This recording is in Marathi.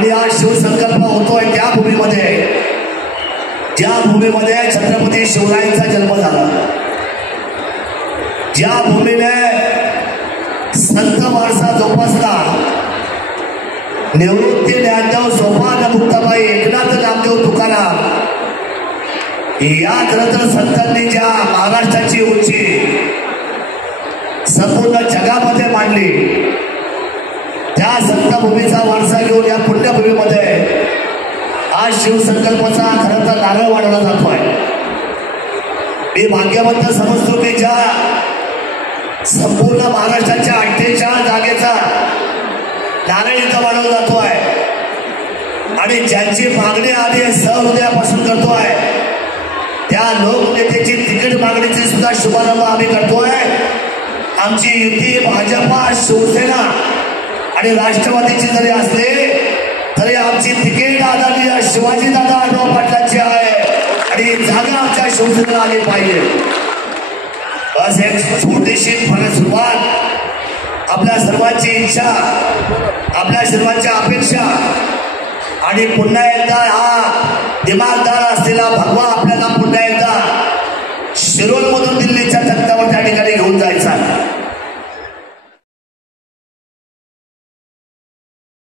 आणि आज शिवसंकल्प होतोय त्या भूमीमध्ये, ज्या भूमीमध्ये छत्रपती शिवरायांचा जन्म झाला, ज्या भूमीने संत वारसा जोपासला, निवृत्ती ज्ञानदेव सोपान मुक्ताबाई एकनाथ नामदेव तुकाराम या खरं तर संतांनी ज्या महाराष्ट्राची उंची संपूर्ण जगामध्ये मांडली, त्या संतभूमीचा वारसा घेऊन या पुण्यभूमीमध्ये आज शिवसंकल्पाचा खरं तर नारळ वाढवला जातोय। मी भाग्यवंत समजतो की ज्या संपूर्ण महाराष्ट्राच्या 48 जागेचा नारळ इथं वाढवला जातोय आणि ज्यांची मागणी आधी सहृदयापासून करतोय त्या लोकनेत्याची तिकीट मागणीची सुद्धा शुभारंभ आम्ही करतोय। आमची युती भाजपा शिवसेना आणि राष्ट्रवादीची जरी असली तरी आमची तिकीट आदरणीय शिवाजीदादा आढाव पाटलांची आहे आणि जागा आमच्या शिवसेनेला आली पाहिजे। बस एक छोटीशी सुरुवात, आपल्या सर्वांची इच्छा, आपल्या सर्वांच्या अपेक्षा आणि पुन्हा एकदा हा दिमागदार असलेला भगवा आपल्याला पुन्हा एकदा शिरोळमधून